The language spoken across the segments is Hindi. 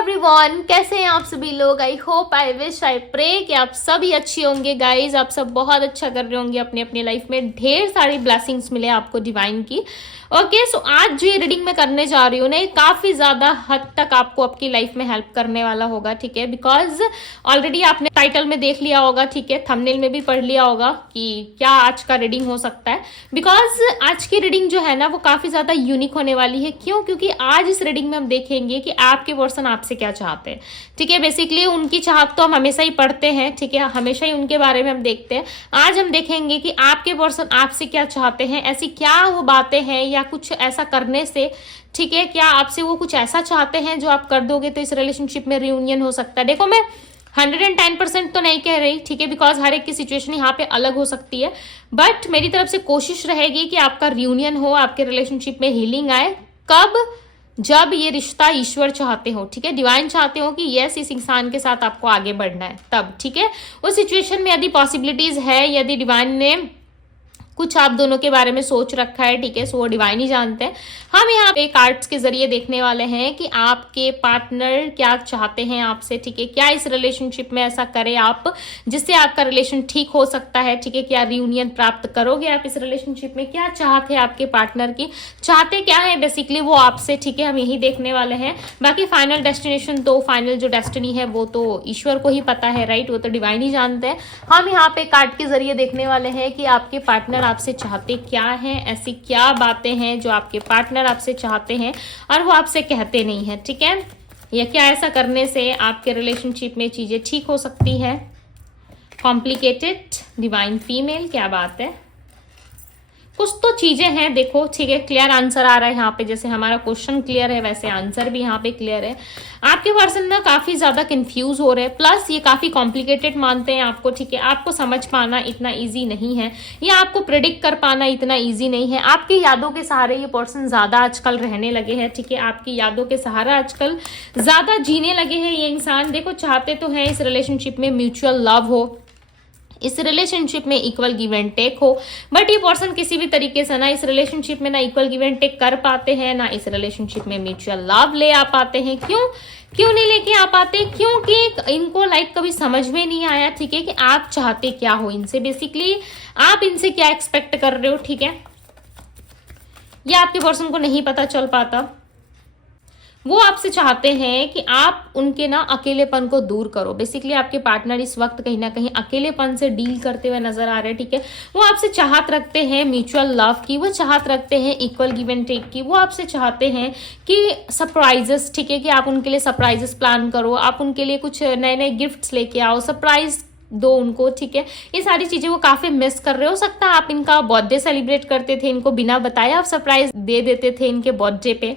एवरीवन, कैसे हैं आप सभी लोग। I hope, I wish, I pray कि आप सभी अच्छे होंगे गाइज। आप सब बहुत अच्छा कर रहे होंगे अपनी अपनी लाइफ में, ढेर सारी ब्लेसिंग्स मिले आपको डिवाइन की। ओके, सो आज जो ये रीडिंग मैं करने जा रही हूँ ना, ये काफी ज्यादा हद तक आपको आपकी लाइफ में हेल्प करने वाला होगा। ठीक है, बिकॉज ऑलरेडी आपने टाइटल में देख लिया होगा, ठीक है, थंबनेल में भी पढ़ लिया होगा कि क्या आज का रीडिंग हो सकता है। बिकॉज आज की रीडिंग जो है ना, वो काफी ज्यादा यूनिक होने वाली है। क्यों? क्योंकि आज इस रीडिंग में हम देखेंगे कि आपके पर्सन आपसे क्या चाहते हैं। ठीक है, बेसिकली उनकी चाहत तो हम हमेशा ही पढ़ते हैं, ठीक है, हमेशा ही उनके बारे में हम देखते हैं। आज हम देखेंगे कि आपके पर्सन आपसे क्या चाहते हैं, ऐसी क्या वो बातें हैं या कुछ ऐसा करने से, ठीक है, क्या आपसे वो कुछ ऐसा चाहते हैं जो आप कर दोगे तो इस रिलेशनशिप में रियूनियन हो सकता है। देखो, मैं 110% तो नहीं कह रही, ठीक है, बिकॉज हर एक की सिचुएशन यहाँ पे अलग हो सकती है, बट मेरी तरफ से कोशिश रहेगी कि आपका रियूनियन हो, आपके रिलेशनशिप में हीलिंग आए। कब? जब ये रिश्ता ईश्वर चाहते हो, ठीक है, डिवाइन चाहते हो कि यस, इस इंसान के साथ आपको आगे बढ़ना है, तब। ठीक है, उस सिचुएशन में यदि पॉसिबिलिटीज है, यदि डिवाइन ने कुछ आप दोनों के बारे में सोच रखा है, ठीक है, सो वो डिवाइन ही जानते हैं। हम यहाँ पे कार्ड्स के जरिए देखने वाले हैं कि आपके पार्टनर क्या चाहते हैं आपसे, ठीक है, क्या इस रिलेशनशिप में ऐसा करे आप जिससे आपका रिलेशन ठीक हो सकता है। ठीक है, क्या रियूनियन प्राप्त करोगे आप इस रिलेशनशिप में, क्या चाहते हैं आपके पार्टनर की, चाहते क्या है बेसिकली वो आपसे, ठीक है, हम यही देखने वाले हैं। बाकी फाइनल डेस्टिनेशन तो, फाइनल जो डेस्टिनी है वो तो ईश्वर को ही पता है, राइट, वो तो डिवाइन ही जानते हैं। हम यहाँ पे कार्ड के जरिए देखने वाले हैं कि आपके पार्टनर आपसे चाहते क्या हैं, ऐसी क्या बातें हैं जो आपके पार्टनर आपसे चाहते हैं और वो आपसे कहते नहीं है। ठीक है, या क्या ऐसा करने से आपके रिलेशनशिप में चीजें ठीक हो सकती है। कॉम्प्लिकेटेड डिवाइन फीमेल, क्या बात है, कुछ तो चीजें हैं, देखो, ठीक है, क्लियर आंसर आ रहा है यहाँ पे। जैसे हमारा क्वेश्चन क्लियर है, वैसे आंसर भी यहाँ पे क्लियर है। आपके पर्सन ना काफी ज्यादा कंफ्यूज हो रहे हैं, प्लस ये काफी कॉम्प्लिकेटेड मानते हैं आपको। ठीक है, आपको समझ पाना इतना इजी नहीं है, या आपको प्रिडिक्ट कर पाना इतना इजी नहीं है। आपकी यादों के सहारे ये पर्सन ज्यादा आजकल रहने लगे हैं। ठीक है, आपकी यादों के सहारा आजकल ज्यादा जीने लगे हैं ये इंसान। देखो, चाहते तो है इस रिलेशनशिप में म्यूचुअल लव हो, इस रिलेशनशिप में इक्वल गिव एंड टेक हो, बट ये पर्सन किसी भी तरीके से ना इस रिलेशनशिप में ना इक्वल गिव एंड टेक कर पाते हैं, ना इस रिलेशनशिप में म्यूचुअल लव ले आ पाते हैं। क्यों नहीं लेके आ पाते? क्योंकि इनको कभी समझ में नहीं आया, ठीक है, कि आप चाहते क्या हो इनसे, बेसिकली आप इनसे क्या एक्सपेक्ट कर रहे हो। ठीक है, ये आपके पर्सन को नहीं पता चल पाता। वो आपसे चाहते हैं कि आप उनके ना अकेलेपन को दूर करो। बेसिकली आपके पार्टनर इस वक्त कहीं ना कहीं अकेलेपन से डील करते हुए नजर आ रहे हैं। ठीक है, वो आपसे चाहत रखते हैं म्यूचुअल लव की, वो चाहत रखते हैं इक्वल गिव एंड टेक की, वो आपसे चाहते हैं कि सरप्राइजेस, ठीक है, कि आप उनके लिए सरप्राइजेस प्लान करो, आप उनके लिए कुछ नए नए गिफ्ट्स लेके आओ, सरप्राइज दो उनको। ठीक है, ये सारी चीजें वो काफी मिस कर रहे हो। सकता है आप इनका बर्थडे सेलिब्रेट करते थे, इनको बिना बताए आप सरप्राइज दे देते थे इनके बर्थडे पे।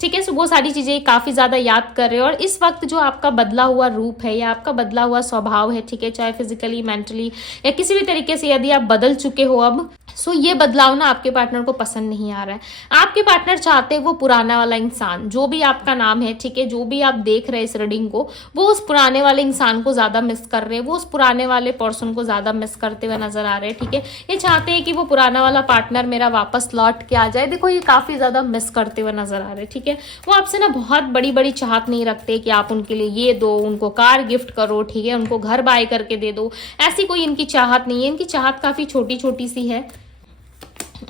ठीक है, सो वो सारी चीजें काफी ज्यादा याद कर रहे हो। और इस वक्त जो आपका बदला हुआ रूप है या आपका बदला हुआ स्वभाव है, ठीक है, चाहे फिजिकली, मेंटली या किसी भी तरीके से यदि आप बदल चुके हो अब, सो ये बदलाव ना आपके पार्टनर को पसंद नहीं आ रहा है। आपके पार्टनर चाहते हैं वो पुराना वाला इंसान, जो भी आपका नाम है, ठीक है, जो भी आप देख रहे हैं इस रीडिंग को, वो उस पुराने वाले इंसान को ज्यादा मिस कर रहे हैं, वो उस पुराने वाले पर्सन को ज्यादा मिस करते हुए नजर आ रहे हैं। ठीक है, ये चाहते हैं कि वो पुराना वाला पार्टनर मेरा वापस लौट के आ जाए। देखो, ये काफी ज्यादा मिस करते हुए नजर आ रहे हैं। ठीक है, वो आपसे ना बहुत बड़ी बड़ी चाहत नहीं रखते कि आप उनके लिए ये दो, उनको कार गिफ्ट करो, ठीक है, उनको घर बाय करके दे दो, ऐसी कोई इनकी चाहत नहीं है। इनकी चाहत काफी छोटी छोटी सी है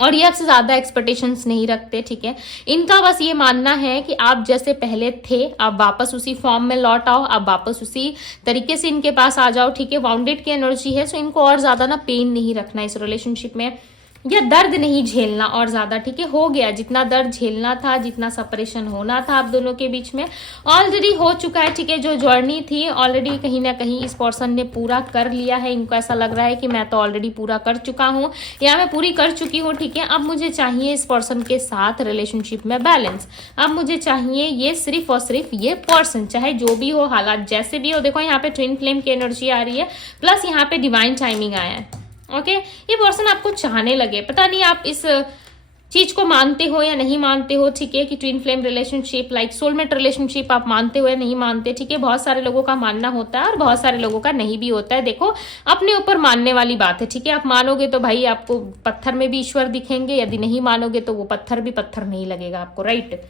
और ये आपसे ज्यादा एक्सपेक्टेशंस नहीं रखते। ठीक है, इनका बस ये मानना है कि आप जैसे पहले थे आप वापस उसी फॉर्म में लौट आओ, आप वापस उसी तरीके से इनके पास आ जाओ। ठीक है, वाउंडेड की एनर्जी है, सो इनको और ज्यादा ना पेन नहीं रखना इस रिलेशनशिप में, या दर्द नहीं झेलना और ज्यादा। ठीक है, हो गया जितना दर्द झेलना था, जितना सेपरेशन होना था आप दोनों के बीच में ऑलरेडी हो चुका है। ठीक है, जो जर्नी थी ऑलरेडी कहीं ना कहीं इस पर्सन ने पूरा कर लिया है। इनको ऐसा लग रहा है कि मैं तो ऑलरेडी पूरा कर चुका हूँ या मैं पूरी कर चुकी हूँ। ठीक है, अब मुझे चाहिए इस पर्सन के साथ रिलेशनशिप में बैलेंस। अब मुझे चाहिए ये सिर्फ और सिर्फ ये पर्सन, चाहे जो भी हो, हालात जैसे भी हो। देखो, यहाँ पे ट्विन फ्लेम की एनर्जी आ रही है, प्लस यहाँ पे डिवाइन टाइमिंग आया है। ओके, ये पर्सन आपको चाहने लगे, पता नहीं आप इस चीज को मानते हो या नहीं मानते हो। ठीक है, कि twin flame relationship soulmate relationship आप मानते हो या नहीं मानते। ठीक है, बहुत सारे लोगों का मानना होता है और बहुत सारे लोगों का नहीं भी होता है। देखो, अपने ऊपर मानने वाली बात है। ठीक है, आप मानोगे तो भाई आपको पत्थर में भी ईश्वर दिखेंगे, यदि नहीं मानोगे तो वो पत्थर भी पत्थर नहीं लगेगा आपको, राइट।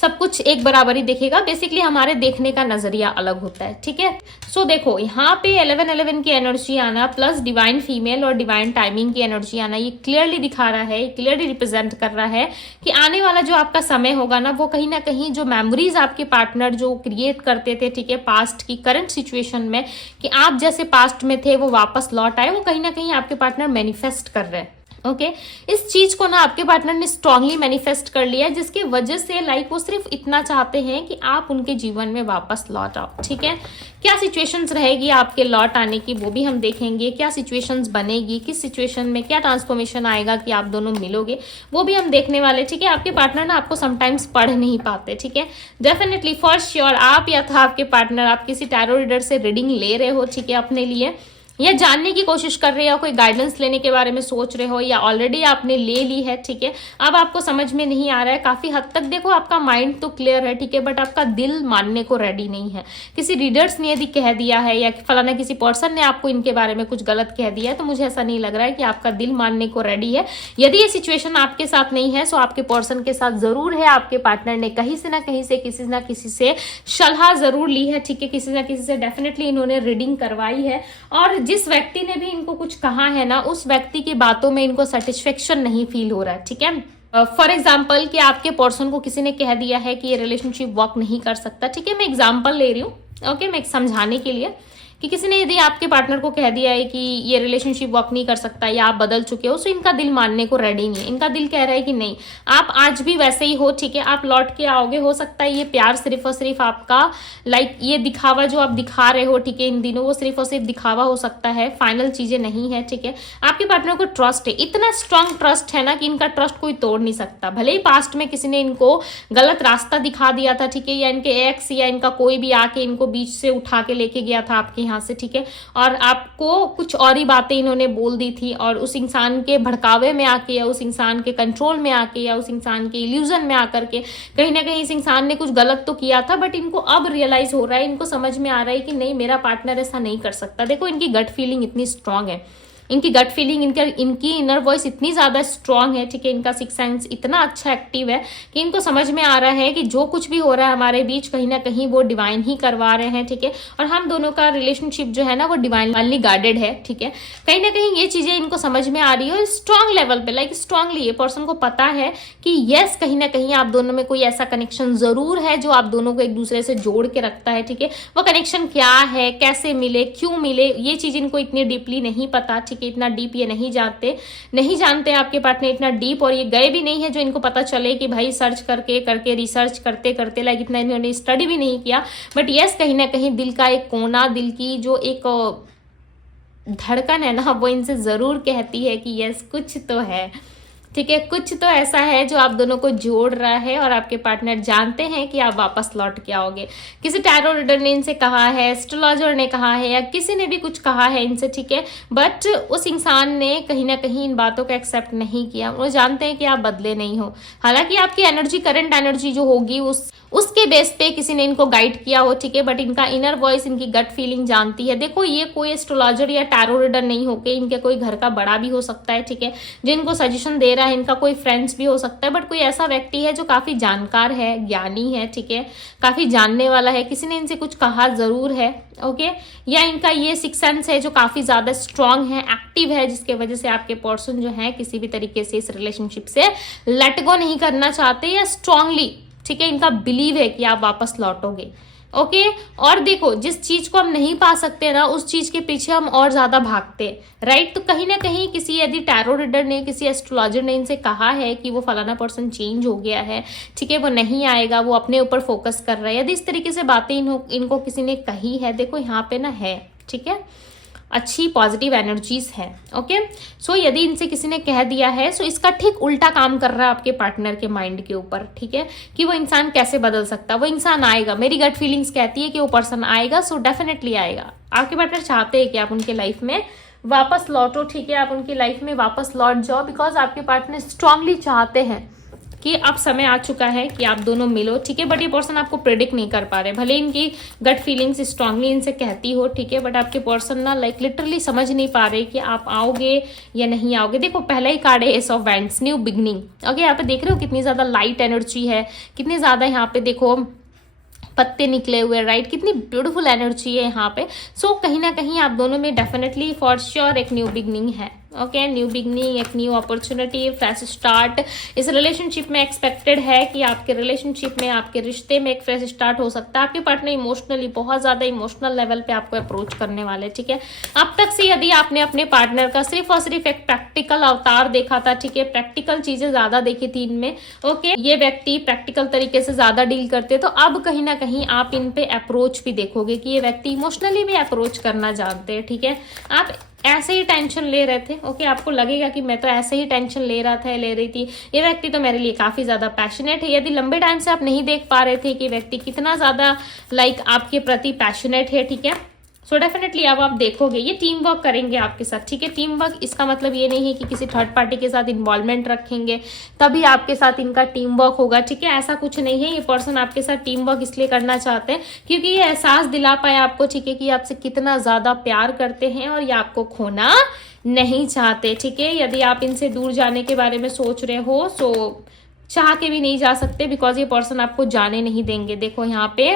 सब कुछ एक बराबरी देखेगा। बेसिकली हमारे देखने का नजरिया अलग होता है, ठीक है। सो देखो यहाँ पे 11-11 की एनर्जी आना प्लस डिवाइन फीमेल और डिवाइन टाइमिंग की एनर्जी आना, ये क्लियरली दिखा रहा है, क्लियरली रिप्रेजेंट कर रहा है कि आने वाला जो आपका समय होगा ना, वो कहीं ना कहीं जो मेमोरीज आपके पार्टनर जो क्रिएट करते थे, ठीक है, पास्ट की करंट सिचुएशन में, कि आप जैसे पास्ट में थे वो वापस लौट आए, वो कहीं ना कहीं आपके पार्टनर मैनिफेस्ट कर रहे हैं। ओके इस चीज को ना आपके पार्टनर ने स्ट्रांगली मैनिफेस्ट कर लिया, जिसकी वजह से लाइक वो सिर्फ इतना चाहते हैं कि आप उनके जीवन में वापस लौट आओ, ठीक है। क्या सिचुएशंस रहेगी आपके लौट आने की वो भी हम देखेंगे, क्या सिचुएशंस बनेगी, किस सिचुएशन में क्या ट्रांसफॉर्मेशन आएगा कि आप दोनों मिलोगे, वो भी हम देखने वाले, ठीक है। आपके पार्टनर ना आपको समटाइम्स पढ़ नहीं पाते, ठीक है। डेफिनेटली फॉर श्योर आप या था आपके पार्टनर, आप किसी टैरो रीडर से रीडिंग ले रहे हो, ठीक है, अपने लिए, या जानने की कोशिश कर रहे हो, कोई गाइडेंस लेने के बारे में सोच रहे हो, या ऑलरेडी आपने ले ली है, ठीक है। अब आपको समझ में नहीं आ रहा है, काफी हद तक देखो आपका माइंड तो क्लियर है, ठीक है, बट आपका दिल मानने को रेडी नहीं है। किसी रीडर्स ने यदि कह दिया है या फलाना किसी पर्सन ने आपको इनके बारे में कुछ गलत कह दिया है, तो मुझे ऐसा नहीं लग रहा है कि आपका दिल मानने को रेडी है। यदि ये सिचुएशन आपके साथ नहीं है, तो आपके पर्सन के साथ जरूर है। आपके पार्टनर ने कहीं से ना कहीं से किसी ना किसी से सलाह जरूर ली है, ठीक है, किसी ना किसी से डेफिनेटली इन्होंने रीडिंग करवाई है, और जिस व्यक्ति ने भी इनको कुछ कहा है ना, उस व्यक्ति की बातों में इनको सेटिस्फेक्शन नहीं फील हो रहा है, ठीक है। फॉर एग्जाम्पल कि आपके पर्सन को किसी ने कह दिया है कि ये रिलेशनशिप वर्क नहीं कर सकता, ठीक है, मैं एग्जाम्पल ले रही हूँ, ओके, मैं समझाने के लिए, कि किसी ने यदि आपके पार्टनर को कह दिया है कि ये रिलेशनशिप वर्क नहीं कर सकता या आप बदल चुके हो, तो इनका दिल मानने को रेडी नहीं है। इनका दिल कह रहा है कि नहीं, आप आज भी वैसे ही हो, ठीक है, आप लौट के आओगे। हो सकता है ये प्यार सिर्फ और सिर्फ आपका लाइक ये दिखावा जो आप दिखा रहे हो, ठीक है, इन दिनों, वो सिर्फ और सिर्फ दिखावा हो सकता है, फाइनल चीजें नहीं है, ठीक है। आपके पार्टनर को ट्रस्ट है, इतना स्ट्रांग ट्रस्ट है ना कि इनका ट्रस्ट कोई तोड़ नहीं सकता। भले ही पास्ट में किसी ने इनको गलत रास्ता दिखा दिया था, ठीक है, या इनके एक्स या इनका कोई भी आके इनको बीच से उठा के लेके गया था आपके यहाँ से, ठीक है, और आपको कुछ और ही बातें इन्होंने बोल दी थी, और उस इंसान के भड़कावे में आके या उस इंसान के कंट्रोल में आके या उस इंसान के इल्यूजन में आकर के कहीं ना कहीं इस इंसान ने कुछ गलत तो किया था, बट इनको अब रियलाइज हो रहा है, इनको समझ में आ रहा है कि नहीं, मेरा पार्टनर ऐसा नहीं कर सकता। देखो इनकी गट फीलिंग इतनी स्ट्रांग है, इनकी गट फीलिंग, इनकी इनर वॉइस इतनी ज्यादा स्ट्रांग है, ठीक है, इनका सिक्स सेंस इतना अच्छा एक्टिव है कि इनको समझ में आ रहा है कि जो कुछ भी हो रहा है हमारे बीच, कहीं ना कहीं वो डिवाइन ही करवा रहे हैं, ठीक है, और हम दोनों का रिलेशनशिप जो है ना वो डिवाइनली गार्डेड है, ठीक है। कहीं ना कहीं ये चीजें इनको समझ में आ रही है स्ट्रांग लेवल पे, लाइक स्ट्रांगली ये पर्सन को पता है कि यस, कहीं ना कहीं आप दोनों में कोई ऐसा कनेक्शन जरूर है जो आप दोनों को एक दूसरे से जोड़ के रखता है, ठीक है। वो कनेक्शन क्या है, कैसे मिले, क्यों मिले, ये चीज इनको इतनी डीपली नहीं पता, ठीक है, इतना डीप ये नहीं जानते आपके पार्टनर इतना डीप, और ये गए भी नहीं है जो इनको पता चले कि भाई सर्च करके रिसर्च करते लाइक इतना इन्होंने स्टडी भी नहीं किया। बट यस, कहीं ना कहीं दिल का एक कोना, दिल की जो एक धड़कन है ना, वो इनसे जरूर कहती है कि यस, कुछ तो है, ठीक है, कुछ तो ऐसा है जो आप दोनों को जोड़ रहा है, और आपके पार्टनर जानते हैं कि आप वापस लौट के आओगे। किसी टैरो रीडर ने इनसे कहा है, एस्ट्रोलॉजर ने कहा है, या किसी ने भी कुछ कहा है इनसे, ठीक है, बट उस इंसान ने कहीं ना कहीं इन बातों को एक्सेप्ट नहीं किया। वो जानते हैं कि आप बदले नहीं हो, हालांकि आपकी एनर्जी, करंट एनर्जी जो होगी उसके बेस पे किसी ने इनको गाइड किया हो, ठीक है, बट इनका इनर वॉइस, इनकी गट फीलिंग जानती है। देखो ये कोई एस्ट्रोलॉजर या टैरो रीडर नहीं होके, इनके कोई घर का बड़ा भी हो सकता है, ठीक है, जिनको सजेशन दे रहा है, इनका कोई फ्रेंड्स भी हो सकता है, बट कोई ऐसा व्यक्ति है जो काफी जानकार है, ज्ञानी है, ठीक है, काफी जानने वाला है, किसी ने इनसे कुछ कहा जरूर है, ओके, या इनका ये सिक्स सेंस है जो काफी ज्यादा स्ट्रांग है, एक्टिव है, जिसके वजह से आपके पर्सन जो है किसी भी तरीके से इस रिलेशनशिप से लेट गो नहीं करना चाहते, या स्ट्रांगली, ठीक है, इनका बिलीव है कि आप वापस लौटोगे, ओके। और देखो जिस चीज को हम नहीं पा सकते ना, उस चीज के पीछे हम और ज्यादा भागते, राइट। तो कहीं ना कहीं किसी यदि टैरो रीडर ने, किसी एस्ट्रोलॉजर ने इनसे कहा है कि वो फलाना पर्सन चेंज हो गया है, ठीक है, वो नहीं आएगा, वो अपने ऊपर फोकस कर रहा है, यदि इस तरीके से बातें इनको किसी ने कही है, देखो यहाँ पे ना है, ठीक है, अच्छी पॉजिटिव एनर्जीज है, ओके। सो यदि इनसे किसी ने कह दिया है, सो इसका ठीक उल्टा काम कर रहा है आपके पार्टनर के माइंड के ऊपर, ठीक है, कि वो इंसान कैसे बदल सकता है, वो इंसान आएगा। मेरी गट फीलिंग्स कहती है कि वो पर्सन आएगा, सो डेफिनेटली आएगा। आपके पार्टनर चाहते हैं कि आप उनके लाइफ में वापस लौटो, ठीक है, आप उनकी लाइफ में वापस लौट जाओ, बिकॉज आपके पार्टनर स्ट्रांगली चाहते हैं कि अब समय आ चुका है कि आप दोनों मिलो, ठीक है। बट ये पर्सन आपको प्रेडिक्ट नहीं कर पा रहे, भले इनकी गट फीलिंग्स स्ट्रांगली इनसे कहती हो, ठीक है, बट आपके पर्सन ना लाइक लिटरली समझ नहीं पा रहे कि आप आओगे या नहीं आओगे। देखो पहला ही कार्ड है S of wands, new beginning. Okay, यहाँ पे देख रहे हो कितनी ज्यादा लाइट एनर्जी है, कितनी ज्यादा यहाँ पे देखो पत्ते निकले हुए, राइट, कितनी ब्यूटीफुल एनर्जी है यहाँ पे। सो कहीं ना कहीं आप दोनों में डेफिनेटली फॉर श्योर एक न्यू बिगनिंग है। ओके, न्यू बिगनिंग, एक न्यू अपॉर्चुनिटी, फ्रेश स्टार्ट इस रिलेशनशिप में एक्सपेक्टेड है कि आपके रिलेशनशिप में, आपके रिश्ते में एक फ्रेश स्टार्ट हो सकता है। आपके पार्टनर इमोशनली बहुत ज्यादा इमोशनल लेवल पे आपको अप्रोच करने वाले, ठीक है। अब तक से यदि आपने अपने पार्टनर का सिर्फ और सिर्फ एक प्रैक्टिकल अवतार देखा था, ठीक है, प्रैक्टिकल चीजें ज्यादा देखी थी इनमें, ओके, ये व्यक्ति प्रैक्टिकल तरीके से ज्यादा डील करते, तो अब कहीं ना कहीं आप इन पे अप्रोच भी देखोगे कि ये व्यक्ति इमोशनली भी अप्रोच करना जानते हैं, ठीक है। आप ऐसे ही टेंशन ले रहे थे, ओके, आपको लगेगा कि मैं तो ऐसे ही टेंशन ले रहा था, ले रही थी, ये व्यक्ति तो मेरे लिए काफी ज्यादा पैशनेट है। यदि लंबे टाइम से आप नहीं देख पा रहे थे कि व्यक्ति कितना ज्यादा लाइक आपके प्रति पैशनेट है, ठीक है, सो डेफिनेटली अब आप देखोगे ये टीम वर्क करेंगे आपके साथ, ठीक है। टीम वर्क इसका मतलब ये नहीं है कि किसी थर्ड पार्टी के साथ इन्वॉल्वमेंट रखेंगे तभी आपके साथ इनका टीम वर्क होगा, ठीक है, ऐसा कुछ नहीं है। ये पर्सन आपके साथ टीम वर्क इसलिए करना चाहते हैं क्योंकि ये एहसास दिला पाए आपको, ठीक है, कि आपसे कितना ज्यादा प्यार करते हैं और ये आपको खोना नहीं चाहते, ठीक है। यदि आप इनसे दूर जाने के बारे में सोच रहे हो सो चाह के भी नहीं जा सकते, बिकॉज ये पर्सन आपको जाने नहीं देंगे। देखो यहाँ पे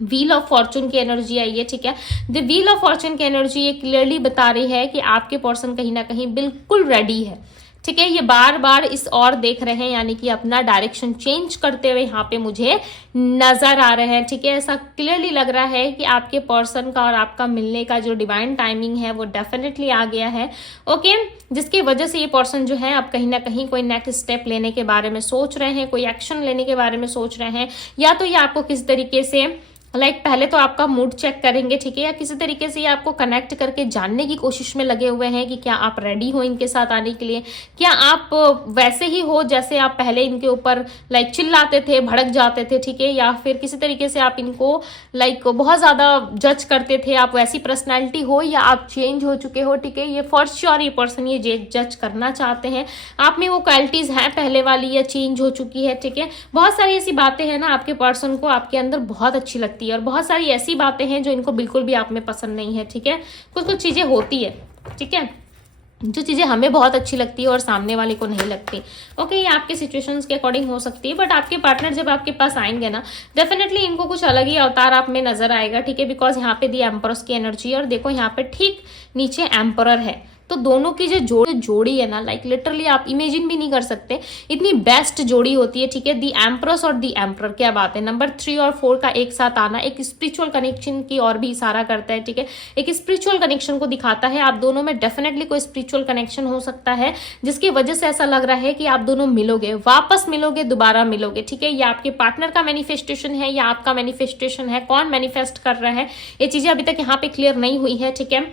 व्हील ऑफ फॉर्चून की एनर्जी आई है, ठीक है। द व्हील ऑफ फॉर्चून की एनर्जी ये क्लियरली बता रही है कि आपके पर्सन कहीं ना कहीं बिल्कुल रेडी है, ठीक है। ये बार बार इस और देख रहे हैं, यानी कि अपना डायरेक्शन चेंज करते हुए यहाँ पे मुझे नजर आ रहे हैं, ठीक है। ऐसा क्लियरली लग रहा है कि आपके पर्सन का और आपका मिलने का जो डिवाइन टाइमिंग है वो डेफिनेटली आ गया है, ओके, जिसकी वजह से ये पर्सन जो है अब कहीं ना कहीं कोई नेक्स्ट स्टेप लेने के बारे में सोच रहे हैं, कोई एक्शन लेने के बारे में सोच रहे हैं, या तो ये आपको किस तरीके से पहले तो आपका मूड चेक करेंगे, ठीक है, या किसी तरीके से ये आपको कनेक्ट करके जानने की कोशिश में लगे हुए हैं कि क्या आप रेडी हो इनके साथ आने के लिए, क्या आप वैसे ही हो जैसे आप पहले इनके ऊपर चिल्लाते थे, भड़क जाते थे, ठीक है, या फिर किसी तरीके से आप इनको बहुत ज्यादा जज करते थे, आप वैसी पर्सनैलिटी हो या आप चेंज हो चुके हो, ठीक है। ये फॉर श्योर ये पर्सन ये जज करना चाहते हैं आप में वो क्वालिटीज हैं पहले वाली या चेंज हो चुकी है, ठीक है। बहुत सारी ऐसी बातें हैं ना आपके पर्सन को आपके अंदर बहुत अच्छी लगती है और बहुत सारी ऐसी बातें हैं जो इनको बिल्कुल भी आप में पसंद नहीं है, ठीक है। कुछ कुछ चीजें होती है, ठीक है, जो चीजें हमें बहुत अच्छी लगती है और सामने वाले को नहीं लगती, ओके, ये आपके सिचुएशंस के अकॉर्डिंग हो सकती है। बट आपके पार्टनर जब आपके पास आएंगे ना डेफिनेटली इनको कुछ अलग ही अवतार आप में नजर आएगा, ठीक है, बिकॉज यहाँ पे दी एम्परस की एनर्जी और देखो यहाँ पे ठीक नीचे एम्परर है, तो दोनों की जो जोड़ी है ना लिटरली आप इमेजिन भी नहीं कर सकते इतनी बेस्ट जोड़ी होती है, ठीक है। दी एम्प्रस और दी एम्प्रर, क्या बात है। नंबर 3 और 4 का एक साथ आना एक स्पिरिचुअल कनेक्शन की और भी इशारा करता है, ठीक है, एक स्पिरिचुअल कनेक्शन को दिखाता है। आप दोनों में डेफिनेटली कोई स्पिरिचुअल कनेक्शन हो सकता है जिसकी वजह से ऐसा लग रहा है कि आप दोनों मिलोगे, वापस मिलोगे, दोबारा मिलोगे, ठीक है। ये आपके पार्टनर का मैनिफेस्टेशन है या आपका मैनिफेस्टेशन है, कौन मैनिफेस्ट कर रहा है ये चीजें अभी तक यहाँ पे क्लियर नहीं हुई है, ठीक है,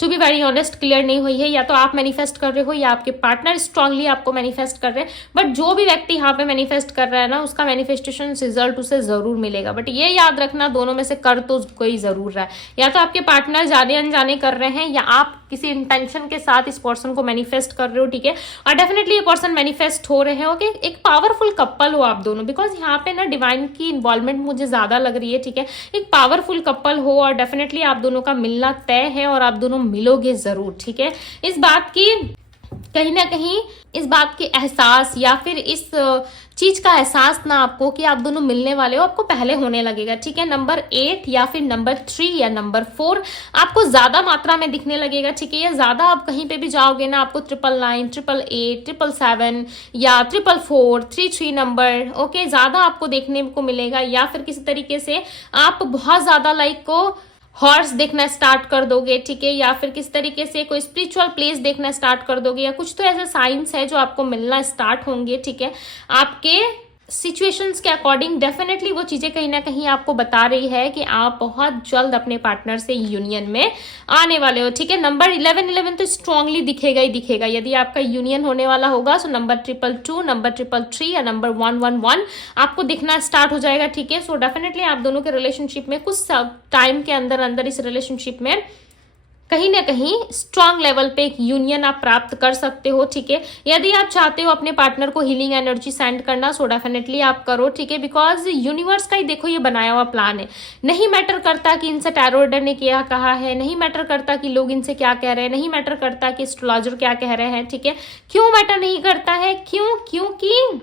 to be very honest clear नहीं हुई है। या तो आप मैनिफेस्ट कर रहे हो या आपके पार्टनर स्ट्रांगली आपको मैनिफेस्ट कर रहे हैं, बट जो भी व्यक्ति यहाँ पे मैनिफेस्ट कर रहा है ना उसका मैनिफेस्टेशन रिजल्ट उसे जरूर मिलेगा। बट ये याद रखना दोनों में से कर तो कोई जरूर रहा है, या तो आपके पार्टनर जाने अनजाने कर रहे हैं या आप किसी इंटेंशन के साथ इस पर्सन को मैनिफेस्ट कर रहे हो, ठीक है। और डेफिनेटली ये पर्सन मैनिफेस्ट हो रहे हैं, ओके, एक पावरफुल कपल हो आप दोनों, बिकॉज यहाँ पे ना डिवाइन की इन्वॉल्वमेंट मुझे ज्यादा लग रही है, ठीक है। एक पावरफुल कपल हो और डेफिनेटली आप दोनों का मिलना तय है और आप दोनों मिलोगे जरूर, ठीक है। इस बात की कहीं ना कहीं इस बात के एहसास या फिर इस चीज का एहसास ना आपको कि आप दोनों मिलने वाले हो आपको पहले होने लगेगा, ठीक है। नंबर 8 या फिर नंबर 3 या नंबर 4 आपको ज्यादा मात्रा में दिखने लगेगा, ठीक है। या ज्यादा आप कहीं पे भी जाओगे ना आपको 999, 888, 777 या 444, 33 नंबर, ओके, ज्यादा आपको देखने को मिलेगा। या फिर किसी तरीके से आप बहुत ज्यादा को हॉर्स देखना स्टार्ट कर दोगे, ठीक है, या फिर किस तरीके से कोई स्पिरिचुअल प्लेस देखना स्टार्ट कर दोगे, या कुछ तो ऐसे साइंस है जो आपको मिलना स्टार्ट होंगे, ठीक है। आपके सिचुएशंस के अकॉर्डिंग डेफिनेटली वो चीजें कहीं ना कहीं आपको बता रही है कि आप बहुत जल्द अपने पार्टनर से यूनियन में आने वाले हो, ठीक है। नंबर 11 तो स्ट्रांगली दिखेगा ही दिखेगा। यदि आपका यूनियन होने वाला होगा तो नंबर 222, नंबर 333 या नंबर 111 आपको दिखना स्टार्ट हो जाएगा, ठीक है। सो डेफिनेटली आप दोनों के रिलेशनशिप में कुछ टाइम के अंदर अंदर इस रिलेशनशिप में कहीं ना कहीं स्ट्रांग लेवल पे एक यूनियन आप प्राप्त कर सकते हो, ठीक है। यदि आप चाहते हो अपने पार्टनर को हीलिंग एनर्जी सेंड करना, सो डेफिनेटली आप करो, ठीक है, बिकॉज यूनिवर्स का ही देखो ये बनाया हुआ प्लान है। नहीं मैटर करता कि इनसे टैरो रीडर ने क्या कहा है, नहीं मैटर करता कि लोग इनसे क्या कह रहे हैं, नहीं मैटर करता कि एस्ट्रोलॉजर क्या कह रहे हैं, ठीक है। क्यों मैटर नहीं करता है? क्योंकि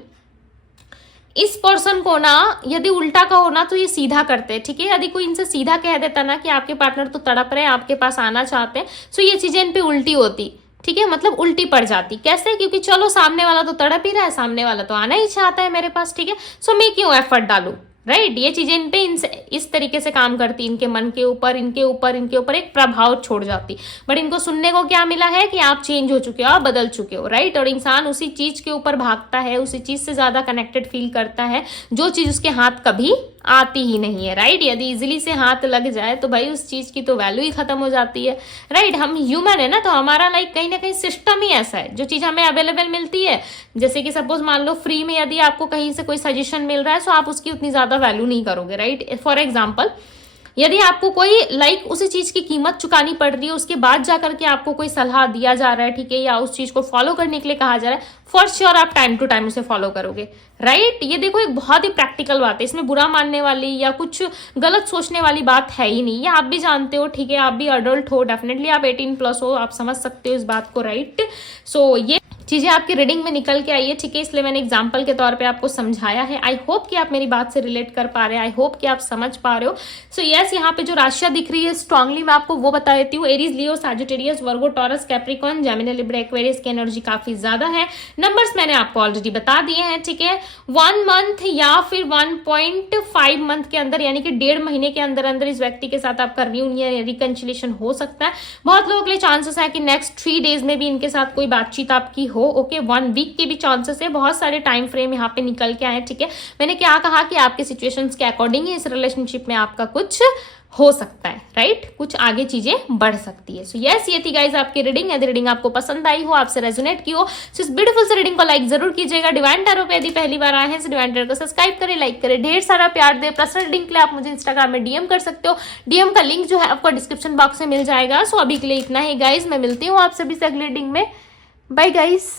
इस पर्सन को ना यदि उल्टा कहो ना तो ये सीधा करते हैं, ठीक है। यदि कोई इनसे सीधा कह देता ना कि आपके पार्टनर तो तड़प रहे हैं, आपके पास आना चाहते हैं, सो ये चीजें इन पे उल्टी होती, ठीक है, मतलब उल्टी पड़ जाती। कैसे? क्योंकि चलो सामने वाला तो तड़प ही रहा है, सामने वाला तो आना ही चाहता है मेरे पास, ठीक है, सो मैं क्यों एफर्ट डालू, राइट। ये चीजें इन पे इस तरीके से काम करती, इनके मन के ऊपर, इनके ऊपर एक प्रभाव छोड़ जाती। बट इनको सुनने को क्या मिला है कि आप चेंज हो चुके हो, आप बदल चुके हो, राइट। और इंसान उसी चीज के ऊपर भागता है, उसी चीज से ज्यादा कनेक्टेड फील करता है जो चीज उसके हाथ कभी आती ही नहीं है, राइट। यदि इजिली से हाथ लग जाए तो भाई उस चीज की तो वैल्यू ही खत्म हो जाती है, राइट। हम ह्यूमन है ना, तो हमारा लाइक कहीं ना कहीं सिस्टम ही ऐसा है, जो चीज हमें अवेलेबल मिलती है, जैसे कि सपोज मान लो फ्री में यदि आपको कहीं से कोई सजेशन मिल रहा है, तो आप उसकी उतनी ज्यादा वैल्यू नहीं करोगे, राइट। फॉर एग्जाम्पल, यदि आपको कोई लाइक उसी चीज की कीमत चुकानी पड़ रही है, उसके बाद जाकर के आपको कोई सलाह दिया जा रहा है, ठीक है, या उस चीज को फॉलो करने के लिए कहा जा रहा है, फॉर श्योर आप टाइम टू टाइम उसे फॉलो करोगे, राइट। ये देखो एक बहुत ही प्रैक्टिकल बात है, इसमें बुरा मानने वाली या कुछ गलत सोचने वाली बात है ही नहीं। ये आप भी जानते हो, ठीक है, आप भी अडल्ट हो, डेफिनेटली आप 18+ हो, आप समझ सकते हो इस बात को, राइट। सो ये चीजें आपकी रीडिंग में निकल के आई है, ठीक है, इसलिए मैंने एग्जांपल के तौर पे आपको समझाया है। आई होप कि आप मेरी बात से रिलेट कर पा रहे हैं, आई होप कि आप समझ पा रहे हो। सो यस, यहाँ पे जो राशियां दिख रही है स्ट्रांगली मैं आपको वो बता देती हूँ। Aries, Leo, Sagittarius, Virgo, Taurus, Capricorn, Gemini, Libra, Aquarius की एनर्जी काफी ज्यादा है। नंबर्स मैंने आपको ऑलरेडी बता दिए हैं, ठीक है। 1 मंथ या फिर 1.5 मंथ के अंदर, यानी कि 1.5 महीने के अंदर अंदर इस व्यक्ति के साथ आपका रियूनियन या रिकंसिलिएशन हो सकता है। बहुत लोगों के लिए चांसेस है कि नेक्स्ट 3 डेज में भी इनके साथ कोई बातचीत आपकी हो, ओके। 1 वीक के भी चांसेस है, बहुत सारे टाइम फ्रेम यहाँ पे निकल के आए, ठीक है। मैंने क्या कहा कि आपके सिचुएशंस के अकॉर्डिंग इस रिलेशनशिप में आपका कुछ हो सकता है, राइट, कुछ आगे चीजें बढ़ सकती है। सो यस, ये थी गाइज आपकी रीडिंग। यदि रीडिंग आपको पसंद आई हो, आपसे रेजोनेट की हो, तो इस ब्यूटीफुल से रीडिंग को लाइक जरूर कीजिएगा। डिवाइन टैरो पे यदि पहली बार आए हैं तो डिवाइन टैरो को सब्सक्राइब करें, लाइक करें, ढेर सारा प्यार दे। पर्सनल रीडिंग के लिए आप मुझे इंस्टाग्राम में डीएम कर सकते हो, डीएम का लिंक जो है आपको डिस्क्रिप्शन बॉक्स में मिल जाएगा। सो अभी के लिए इतना ही गाइज, मैं मिलती हूँ आप सभी से अगली रीडिंग में। Bye guys.